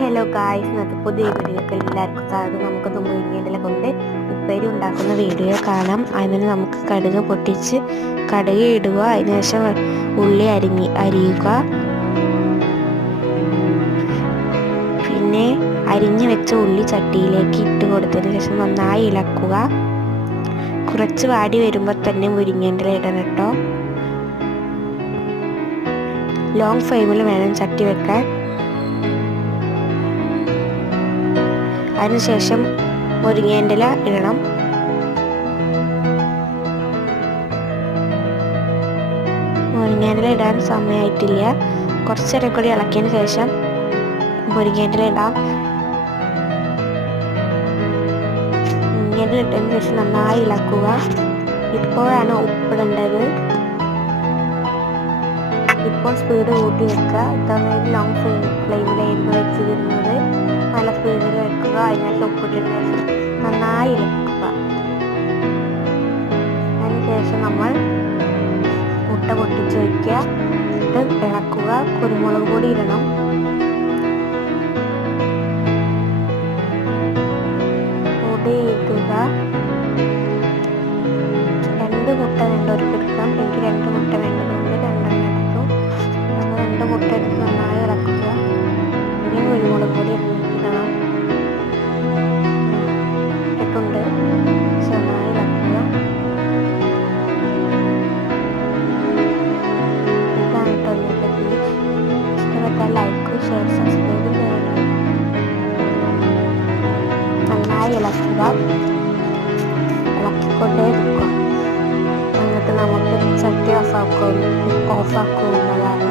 Hello guys, ഇന്നത്തെ പുതിയ വീഡിയോക്ക് എല്ലാവർക്കും സ്വാഗതം. നമുക്കൊന്ന് മുരിങ്ങയില കൊണ്ട് ഉപ്പേരി ഉണ്ടാക്കുന്ന വീഡിയോ കാണാം. അതിന് നമുക്ക് കടുക് പൊട്ടിച്ച് കടുക് ഇടുക. അതിനുശേഷം ഉള്ളി അരിയുക. പിന്നെ അരിഞ്ഞു വെച്ച ഉള്ളി ചട്ടിയിലേക്ക് ഇട്ട് കൊടുത്തതിന് ശേഷം നന്നായി ഇളക്കുക. കുറച്ച് വാടി വരുമ്പോൾ തന്നെ മുരിങ്ങയില ഇടണം കേട്ടോ. ലോങ് ഫ്ലെയിമിൽ വേണം ചട്ടി വെക്കാൻ. അതിനുശേഷം മുരിങ്ങയില ഇടണം. മുരിങ്ങയില ഇടാൻ സമയമായിട്ടില്ല. കുറച്ച് നേരം കൂടി ഇളക്കിയതിന് ശേഷം മുരിങ്ങയില ഇടാം. മുരിങ്ങയില ഇട്ടതിന് ശേഷം നന്നായി ഇളക്കുക. ഇപ്പോഴാണ് ഉപ്പിടേണ്ടത്. ഇപ്പോൾ സ്പീഡ് കൂട്ടി വെക്കുക. ഇത്തവണ ലോങ് ഫ്ലെയിമിലായിരുന്നു വെച്ചിരുന്നത്. നല്ല സ്പീഡിൽ വെക്കുക. അതിനുശേഷം ഉപ്പിട്ടതിന് ശേഷം നന്നായി ഇളക്കുക. അതിനുശേഷം നമ്മൾ മുട്ട പൊട്ടിച്ച് വയ്ക്കുക. ഇട്ട് ഇളക്കുക. കുരുമുളക് പൊടി ഇടണം. പൊടി ഇടുക. 2 മുട്ട വേണ്ടവർക്ക് എടുക്കാം. എനിക്ക് 2 മുട്ട വേണ്ടതുകൊണ്ട് 2 എടുത്തു. നമ്മൾ 2 മുട്ട എടുത്ത് നന്നായി ഇളക്കുക. ഇനി കുരുമുളക് പൊടി ഇടണം. ഇട്ടിട്ടുണ്ട്. നന്നായി ഇളക്കുക. ഇതായിട്ടോ ഇന്നത്തെ ഡിഷ്. ഇഷ്ടപ്പെട്ടാൽ ലൈക്ക്, ഷെയർ, സബ്സ്ക്രൈബ് ചെയ്യണം. നന്നായി ഇളക്കുക. ഇളക്കിക്കൊണ്ടേ ഇരിക്കുക. എന്നിട്ട് നമുക്ക് ചട്ടി ഓഫാക്കുന്നതാണ്.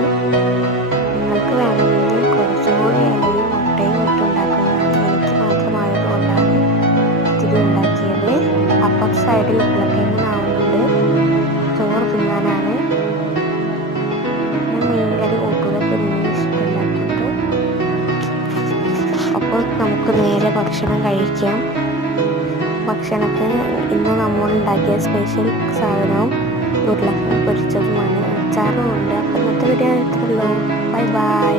നിങ്ങൾക്ക് വേണമെങ്കിൽ കുറച്ചുകൂടി ഇലയും മുട്ടയും ഇട്ടുണ്ടാക്കുന്നതാണ്. എനിക്ക് മാത്രമായതുകൊണ്ടാണ് ഇത് ഉണ്ടാക്കിയത്. അപ്പം സൈഡിൽ ഉരുളക്കിഴങ്ങ് ആവുന്നുണ്ട്. ചോറ് തിന്നാനാണ്. മീൻകറി കൂട്ടുക. കുഞ്ഞിന് ഇഷ്ടമില്ലാത്തത്. അപ്പോൾ നമുക്ക് നേരെ ഭക്ഷണം കഴിക്കാം. ഭക്ഷണത്തിന് ഇന്ന് നമ്മൾ ഉണ്ടാക്കിയ സ്പെഷ്യൽ സാധനവും ഉരുളക്കിഴങ്ങ് പൊരിച്ചതുമാണ്. അച്ചാറും ഉണ്ട്. അപ്പം ഇന്നത്തെ വീഡിയോ ഇത്രയുള്ളൂ. Bye by.